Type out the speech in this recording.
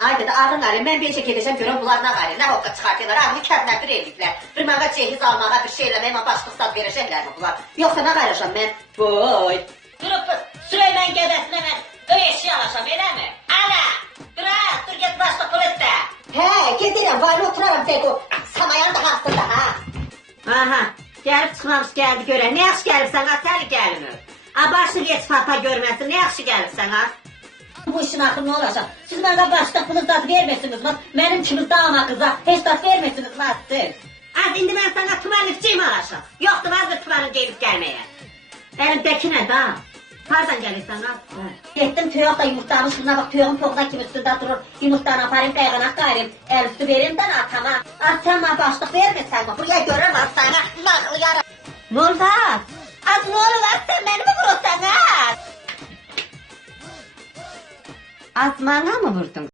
Ay dedi, ağrın qarı, mən bir gedəcəm görəm bunlarına qarı, nə hoqqa çıxartıyorlar, ağrını kəbnədir eləyiblər. Bir mənə cehiz almağa, bir şey eləməyə, mən başlıq stat verəcəklər mi bunlar? Yoxsa nə qarışam mən? Boy! Durub Süleyman gədəsinə mən öy eşya alaşam, eləmi? Ana! Dur get başlıq pul etdə. Hə, gedirəm, var oturaram pek o samayan da hastında, ha? Aha, gəlib çıxmamış gəldi görək. Nə yaxşı gəlibsən, ha, təli gəlmir. Başlıq heç papa görməsin, nə yaxşı gəlibsən, ha? Bu işin axırı nə olacaq? Siz mənə başlıq pulu zat vermirsiniz, mənim kimi dama qıza heç zat vermirsiniz, siz. Az indi mən sana tumanlıqçıyım alaşaq. Yoxdur, vazir tumanın gelib gəlməyə. Əlimdəki nə da? Hardan gəlirsən, ha? Getdim, tüyoq da yumurtlamış, buna bax, tüyoğun poğuna kimi üstündə durur. Yumurtlarını aparayım, qayğanaq qayırayım, əl üstü vereyim də atama. Sen bana başlıq vermirsən mi? Buraya görürüm, sana nağlayarım. Ne oldu? Az ne olur, sen beni mi vurursan, ha? Az bana mı vurdun?